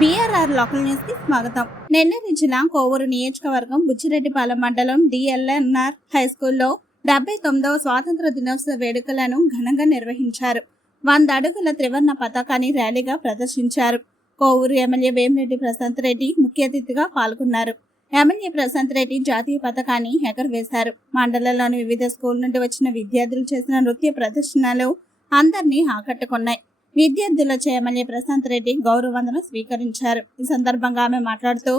BRR local న్యూస్కి స్వాగతం. నిర్ణయించిన జిల్లా కోవూరు నియోజకవర్గం బుచ్చిరెడ్డిపాలెం మండలం డిఎల్ఎన్ఆర్ హై స్కూల్లో డెబ్బై తొమ్మిదవ స్వాతంత్ర దినోత్సవ వేడుకలను ఘనంగా నిర్వహించారు. వంద అడుగుల త్రివర్ణ పతాకాన్ని ర్యాలీగా ప్రదర్శించారు. కోవూరు ఎమ్మెల్యే వేమిరెడ్డి ప్రశాంత్ రెడ్డి ముఖ్య అతిథిగా పాల్గొన్నారు. ఎమ్మెల్యే ప్రశాంత్ రెడ్డి జాతీయ పతాకాన్ని ఎగరవేశారు. మండలంలోని వివిధ స్కూల్ నుండి వచ్చిన విద్యార్థులు చేసిన నృత్య ప్రదర్శనలు అందరినీ ఆకట్టుకున్నాయి. విద్యార్థులచే ఎమ్మెల్యే ప్రశాంత్ రెడ్డి గౌరవందనం స్వీకరించారు. ఈ సందర్భంగా ఆమె మాట్లాడుతూ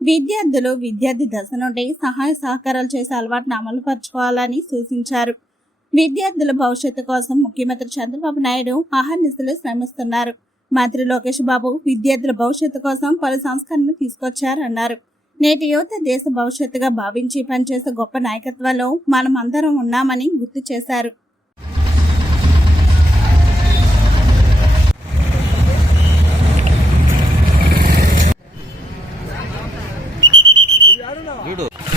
విద్యార్థులు విద్యార్థి దశ నుండి సహాయ సహకారాలు చేసే అలవాటును అమలుపరచుకోవాలని సూచించారు. విద్యార్థుల భవిష్యత్తు కోసం ముఖ్యమంత్రి చంద్రబాబు నాయుడు అహర్నిశలు శ్రమిస్తున్నారు. మంత్రి లోకేష్ బాబు విద్యార్థుల భవిష్యత్తు కోసం పలు సంస్కరణలు తీసుకొచ్చారన్నారు. నేటి యువత దేశ భవిష్యత్తుగా భావించి పనిచేసే గొప్ప నాయకత్వంలో మనం అందరం ఉన్నామని గుర్తు చేశారు. Saludos.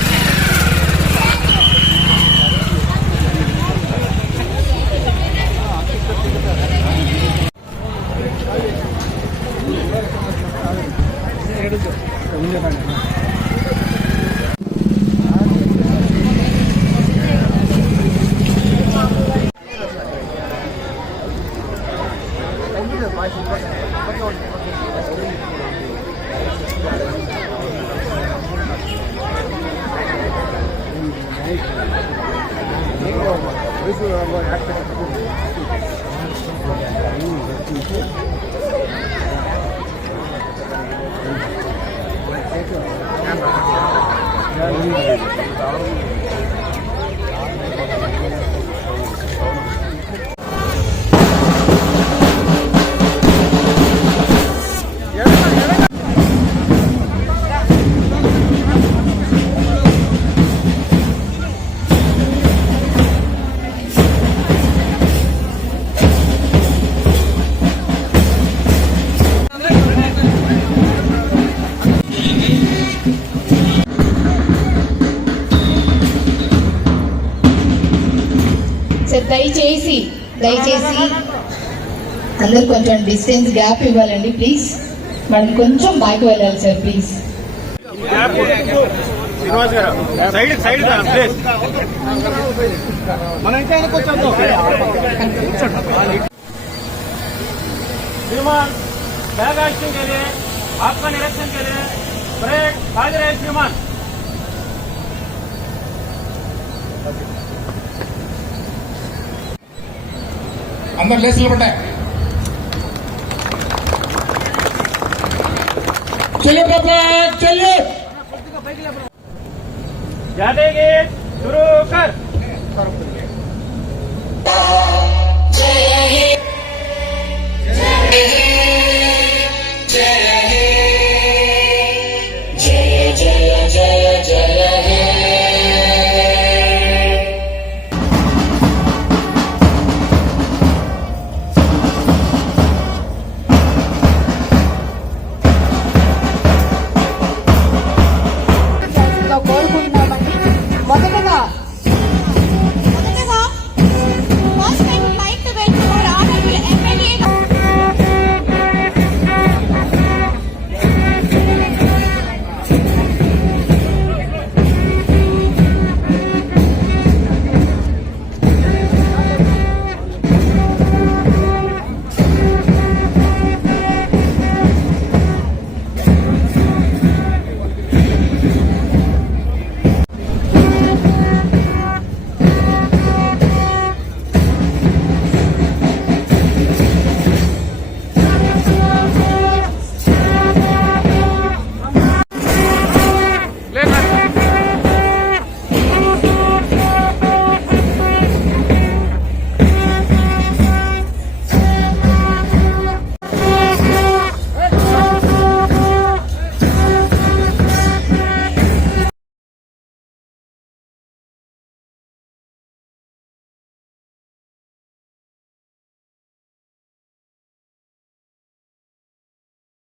يوما باذن الله الله يحفظك Thank you. అందరు కొంచెం డిస్టెన్స్ గ్యాప్ ఇవ్వాలండి ప్లీజ్ మనం కొంచెం బ్యాక్ వెళ్ళాలి సార్ ప్లీజ్ శ్రీనివాస్ గారు సైడ్ సైడ్ రా, ప్లీజ్ మన ఇంకా వెనక్కి వచ్చేద్దాం. श्रीमान बैग हाइस्टिंग के लिए आपका निरीक्षण के लिए परेड हाजिर है श्रीमान అందరు లేచి चलिए पापा चलिए। ज़्यादा शुरू कर। जय जय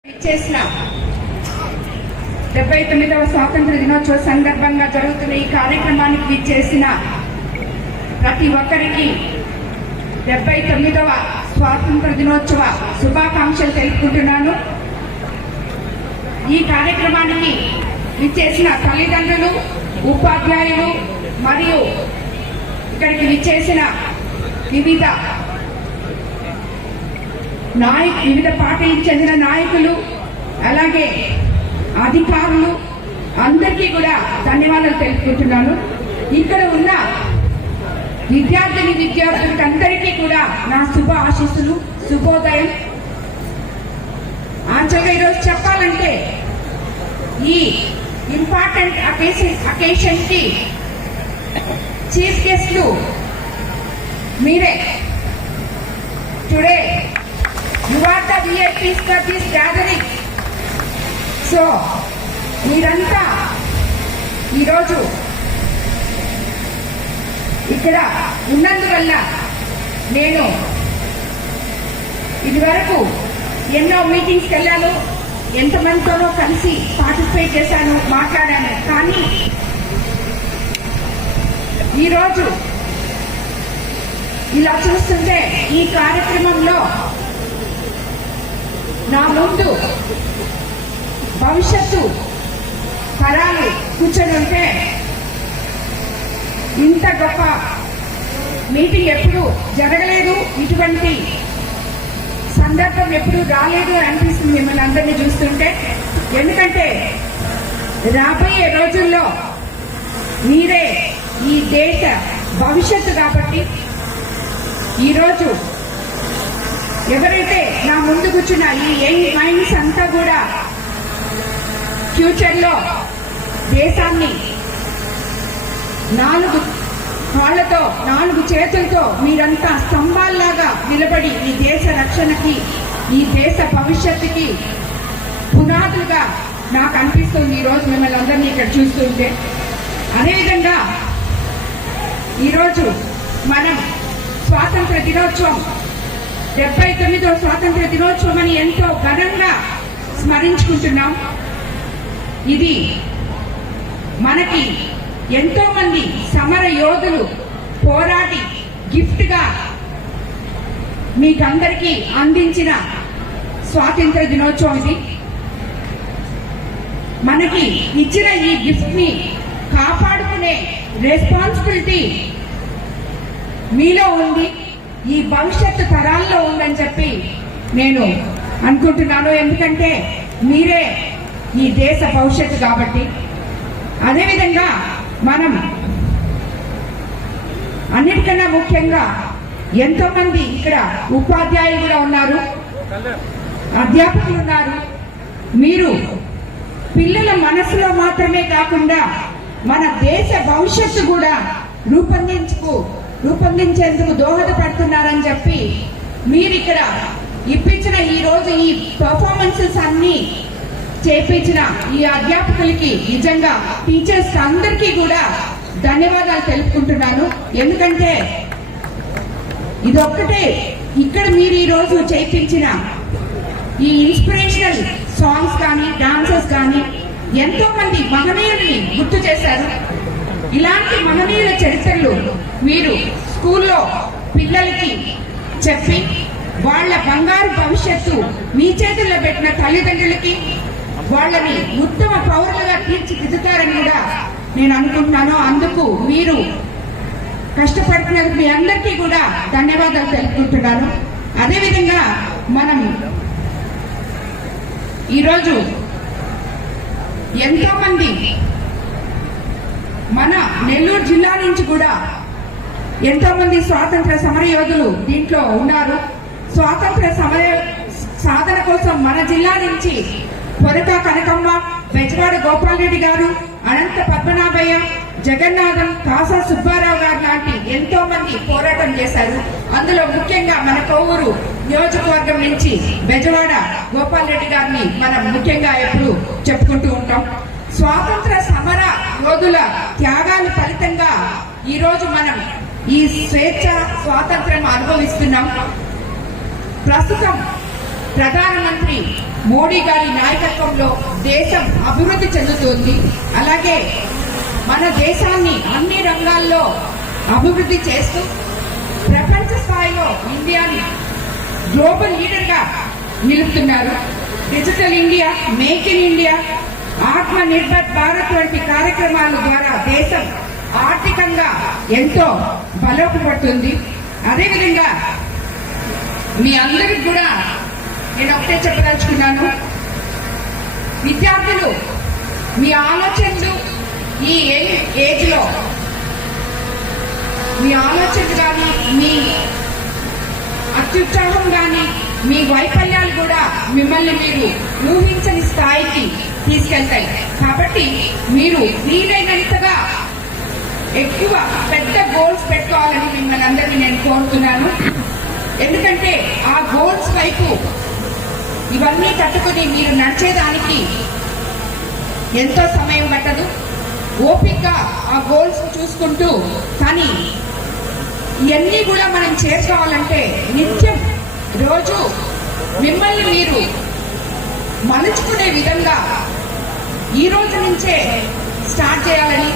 చేసిన డెబ్బై తొమ్మిదవ స్వాతంత్ర దినోత్సవ సందర్భంగా జరుగుతున్న ఈ కార్యక్రమానికి విచ్చేసిన ప్రతి ఒక్కరికి డెబ్బై తొమ్మిదవ స్వాతంత్ర దినోత్సవ శుభాకాంక్షలు తెలుపుకుంటున్నాను. ఈ కార్యక్రమానికి విచ్చేసిన తల్లిదండ్రులు ఉపాధ్యాయులు మరియు ఇక్కడికి విచ్చేసిన వివిధ నాయ వివిధ పార్టీలకు చెందిన నాయకులు అలాగే అధికారులు అందరికీ కూడా ధన్యవాదాలు తెలుపుకుంటున్నాను. ఇక్కడ ఉన్న విద్యార్థిని విద్యార్థులకు అందరికీ కూడా నా శుభ ఆశీస్సులు శుభోదయం. యాక్చువల్గా ఈరోజు చెప్పాలంటే ఈ ఇంపార్టెంట్ అకేషన్ అకేషన్కి చీఫ్ గెస్ట్లు మీరే. Today you are the VIPs for this gathering so మీరంతా ఈరోజు ఇక్కడ ఉన్నందువల్ల నేను ఇదివరకు ఎన్నో మీటింగ్స్కి వెళ్ళాను ఎంతమందితోనో కలిసి పార్టిసిపేట్ చేశాను మాట్లాడాను. కానీ ఈరోజు ఇలా చూస్తుంటే ఈ కార్యక్రమంలో నా ముందు భవిష్యత్తు తరాలు కూర్చొని ఉంటే ఇంత గొప్ప మీటింగ్ ఎప్పుడు జరగలేదు. ఇటువంటి సందర్భం ఎప్పుడు రాలేదు అనిపిస్తుంది మిమ్మల్ని అందరినీ చూస్తుంటే. ఎందుకంటే రాబోయే రోజుల్లో మీరే ఈ దేశ భవిష్యత్తు కాబట్టి ఈరోజు ఎవరైతే నా ముందు కూర్చున్న ఈ యంగ్ మైండ్స్ అంతా కూడా ఫ్యూచర్లో దేశాన్ని నాలుగు కాళ్ళతో నాలుగు చేతులతో మీరంతా స్తంభాల్లాగా నిలబడి ఈ దేశ రక్షణకి ఈ దేశ భవిష్యత్తుకి పునాదులుగా నాకు అనిపిస్తుంది ఈరోజు మిమ్మల్ని అందరినీ ఇక్కడ చూస్తుంటే. అదేవిధంగా ఈరోజు మనం స్వాతంత్ర దినోత్సవం డెబ్బై తొమ్మిదో స్వాతంత్ర దినోత్సవం అని ఎంతో ఘనంగా స్మరించుకుంటున్నాం. ఇది మనకి ఎంతో మంది సమర యోధులు పోరాటి గిఫ్ట్గా మీకందరికీ అందించిన స్వాతంత్ర దినోత్సవం ఇది. మనకి ఇచ్చిన ఈ గిఫ్ట్ని కాపాడుకునే రెస్పాన్సిబిలిటీ మీలో ఉంది. ఈ భవిష్యత్తు తరాల్లో ఉందని చెప్పి నేను అనుకుంటున్నాను. ఎందుకంటే మీరే ఈ దేశ భవిష్యత్తు కాబట్టి. అదేవిధంగా మనం అన్నిటికన్నా ముఖ్యంగా ఎంతో మంది ఇక్కడ ఉపాధ్యాయులు కూడా ఉన్నారు. అధ్యాపకులు ఉన్నారు మీరు పిల్లల మనసులో మాత్రమే కాకుండా మన దేశ భవిష్యత్తు కూడా రూపొందించుకు రూపొందించేందుకు దోహదపడుతున్నారని చెప్పి మీరు ఇక్కడ ఇప్పించిన ఈ రోజు ఈ పర్ఫార్మెన్సెస్ అన్ని చేపించిన ఈ అధ్యాపకులకి నిజంగా టీచర్స్ అందరికీ కూడా ధన్యవాదాలు తెలుపుకుంటున్నాను. ఎందుకంటే ఇదొక్కటే ఇక్కడ మీరు ఈ రోజు చేయించిన ఈ ఇన్స్పిరేషనల్ సాంగ్స్ కానీ డాన్సెస్ కానీ ఎంతో మంది మహనీయుల్ని గుర్తు చేశారు. ఇలాంటి మహనీయుల చరిత్రలు మీరు స్కూల్లో పిల్లలకి చెప్పి వాళ్ళ బంగారు భవిష్యత్తు మీ చేతుల్లో పెట్టిన తల్లిదండ్రులకి వాళ్ళని ఉత్తమ పౌరులుగా తీర్చిదిద్దుతారని కూడా నేను అనుకుంటున్నాను. అందుకు మీరు కష్టపడుతున్నందుకు మీ అందరికీ కూడా ధన్యవాదాలు తెలుపుకుంటున్నాను. అదేవిధంగా మనం ఈరోజు ఎంతోమంది మన నెల్లూరు జిల్లా నుంచి కూడా ఎంతో మంది స్వాతంత్ర సమర యోధులు దీంట్లో ఉన్నారు. స్వాతంత్ర సమర సాధన కోసం మన జిల్లా నుంచి పొరక కనకమ్మ బెజవాడ గోపాల్ రెడ్డి గారు అనంత పద్మనాభయ్య జగన్నాథం కాసా సుబ్బారావు గారు లాంటి ఎంతో మంది పోరాటం చేశారు. అందులో ముఖ్యంగా మన కొవ్వూరు నియోజకవర్గం నుంచి బెజవాడ గోపాల్ రెడ్డి గారిని మనం ముఖ్యంగా ఎప్పుడు చెప్పుకుంటూ ఉంటాం. స్వాతంత్ర సమర యోధుల త్యాగాల ఫలితంగా ఈ రోజు మనం ఈ స్వేచ్ఛ స్వాతంత్రం అనుభవిస్తున్నాం. ప్రస్తుతం ప్రధానమంత్రి మోడీ గారి నాయకత్వంలో దేశం అభివృద్ధి చెందుతోంది. అలాగే మన దేశాన్ని అన్ని రంగాల్లో అభివృద్ధి చేస్తూ ప్రపంచ స్థాయిలో ఇండియాని గ్లోబల్ లీడర్గా నిలుపుతున్నారు. Digital India make in India Atma Nirbhar Bharat వంటి కార్యక్రమాల ద్వారా దేశం ఆర్థికంగా ఎంతో బలోపడుతుంది అదేవిధంగా మీ అందరికి కూడా నేను ఒకటే చెప్పదలుచుకున్నాను. విద్యార్థులు మీ ఆలోచనలు ఈ ఏజ్లో మీ ఆలోచన కానీ మీ అత్యుత్సాహం కానీ మీ వైఫల్యాలు కూడా మిమ్మల్ని మీరు ఊహించని స్థాయికి తీసుకెళ్తాయి. కాబట్టి మీరు వీలైనంతగా ఎక్కువ పెద్ద గోల్స్ పెట్టుకోవాలని మిమ్మల్ని అందరినీ నేను కోరుతున్నాను. ఎందుకంటే ఆ గోల్స్ వైపు ఇవన్నీ తట్టుకుని మీరు నడిచేదానికి ఎంతో సమయం పట్టదు. ఓపికగా ఆ గోల్స్ చూసుకుంటూ కానీ ఇవన్నీ కూడా మనం చేసుకోవాలంటే నిత్యం రోజు మిమ్మల్ని మీరు మలుచుకునే విధంగా ఈ రోజు నుంచే స్టార్ట్ చేయాలని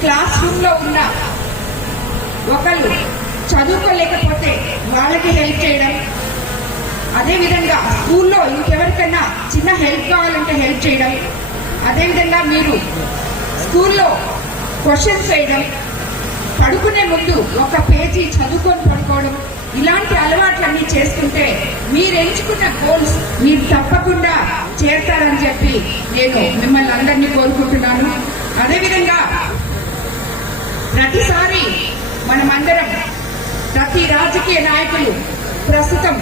క్లాస్ రూమ్లో ఉన్న ఒకళ్ళు చదువుకోలేకపోతే వాళ్ళకి హెల్ప్ చేయడం అదేవిధంగా స్కూల్లో ఇంకెవరికైనా చిన్న హెల్ప్ కావాలంటే హెల్ప్ చేయడం అదేవిధంగా మీరు స్కూల్లో క్వశ్చన్స్ వేయడం పడుకునే ముందు ఒక పేజీ చదువుకొని పడుకోవడం ఇలాంటి అలవాట్లన్నీ చేసుకుంటే మీరు ఎంచుకున్న గోల్స్ మీరు తప్పకుండా చేస్తారని చెప్పి నేను మిమ్మల్ని అందరినీ కోరుకుంటున్నాను. అదేవిధంగా ప్రతిసారి మనమందరం ప్రతి రాజకీయ నాయకులు ప్రస్తుతం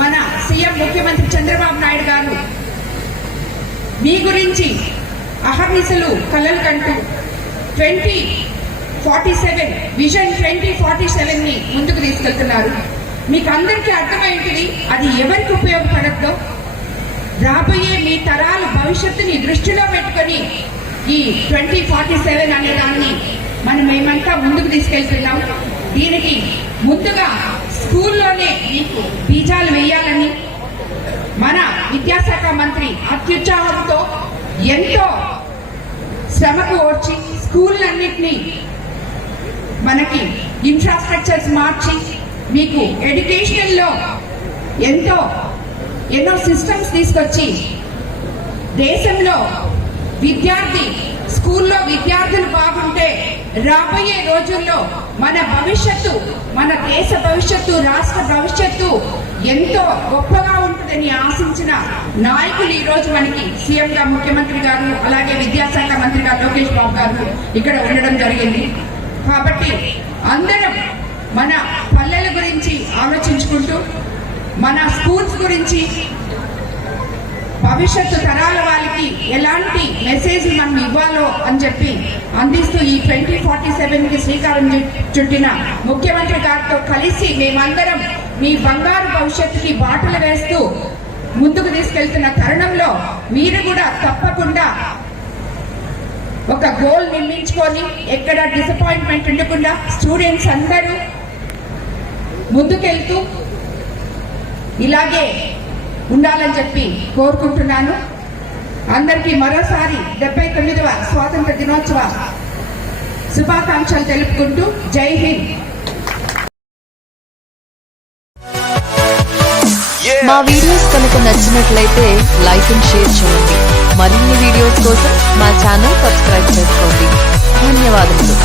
మన సీఎం ముఖ్యమంత్రి చంద్రబాబు నాయుడు గారు మీ గురించి అహర్నిశలు కలలు కంటూ twenty forty seven vision twenty forty సెవెన్ని ముందుకు తీసుకెళ్తున్నారు. మీకు అందరికీ అర్థమైంది అది ఎవరికి ఉపయోగపడద్దో? రాబోయే మీ తరాల భవిష్యత్తుని దృష్టిలో పెట్టుకొని ఈ ట్వంటీ ఫార్టీ సెవెన్ అనే దాన్ని మనం మేమంతా ముందుకు తీసుకెళ్తున్నాం. దీనికి ముందుగా స్కూల్లోనే మీకు బీజాలు వేయాలని మన విద్యాశాఖ మంత్రి అత్యుత్సాహంతో ఎంతో శ్రమకు ఓర్చి స్కూళ్ళన్నింటినీ మనకి ఇన్ఫ్రాస్ట్రక్చర్స్ మార్చి మీకు ఎడ్యుకేషనల్లో ఎంతో ఎన్నో సిస్టమ్స్ తీసుకొచ్చి దేశంలో విద్యార్థి స్కూల్లో విద్యార్థులు బాగుంటే రాబోయే రోజుల్లో మన భవిష్యత్తు మన దేశ భవిష్యత్తు రాష్ట్ర భవిష్యత్తు ఎంతో గొప్పగా ఉంటుందని ఆశించిన నాయకులు ఈ రోజు మనకి సీఎంగా ముఖ్యమంత్రి గారు అలాగే విద్యాశాఖ మంత్రి గారు లోకేష్ బాబు గారు ఇక్కడ ఉండడం జరిగింది. కాబట్టి అందరం మన ఆలోచించుకుంటూ మన స్కూల్స్ గురించి భవిష్యత్తు తరాల వాళ్ళకి ఎలాంటి మెసేజ్ మనం ఇవ్వాలో అని చెప్పి అందిస్తూ ఈ ట్వంటీ ఫార్టీ సెవెన్కి శ్రీకారం చుట్టిన ముఖ్యమంత్రి గారితో కలిసి మేమందరం మీ బంగారు భవిష్యత్తుకి బాటలు వేస్తూ ముందుకు తీసుకెళ్తున్న తరుణంలో మీరు కూడా తప్పకుండా ఒక గోల్ నిర్మించుకొని ఎక్కడ డిసప్పాయింట్మెంట్ ఉండకుండా స్టూడెంట్స్ అందరూ ముందుకెళ్తూ ఇలాగే ఉండాలని చెప్పి కోరుకుంటున్నాను. అందరికీ మరోసారి డెబ్బై తొమ్మిదవ స్వాతంత్ర దినోత్సవ శుభాకాంక్షలు తెలుపుకుంటూ జై హింద్. మా వీడియోస్ కనుక నచ్చినట్లయితే లైక్ అండ్ షేర్ చేయండి. మరిన్ని వీడియోస్ కోసం మా ఛానల్ సబ్స్క్రైబ్ చేసుకోండి. ధన్యవాదాలు